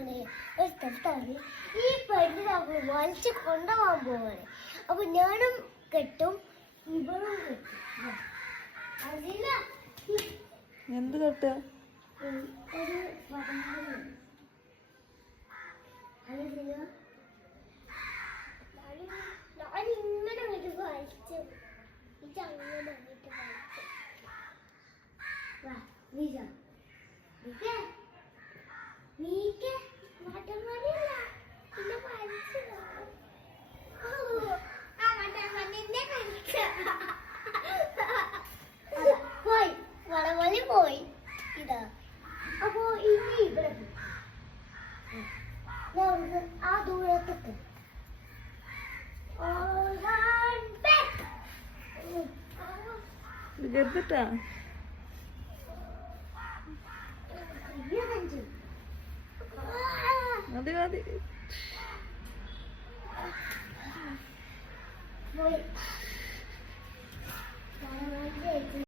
ഒരു സ്ഥലത്താണ് ഈ പെണ്ണ് നമ്മൾ വലിച്ചു കൊണ്ടുപോകാൻ പോവാണ്. അപ്പൊ ഞാനും കെട്ടും ഇവളും കെട്ടും. അതില എന്ത് കെട്ട ഒരു ഞാനിങ്ങനെ അങ്ങോട്ട് വലിച്ചു ഇതങ്ങനെ അങ്ങോട്ട് വലിച്ചു നീക്ക് മട്ടന്മാരില്ല പിന്നെ വലിച്ചു പോയി വളവലി പോയി. ഇതാ അപ്പോ ഇനി ഇവിടെ ആ ദൂരത്തൊക്കെ ഗർഭിട്ടാ മതി മതി പോയി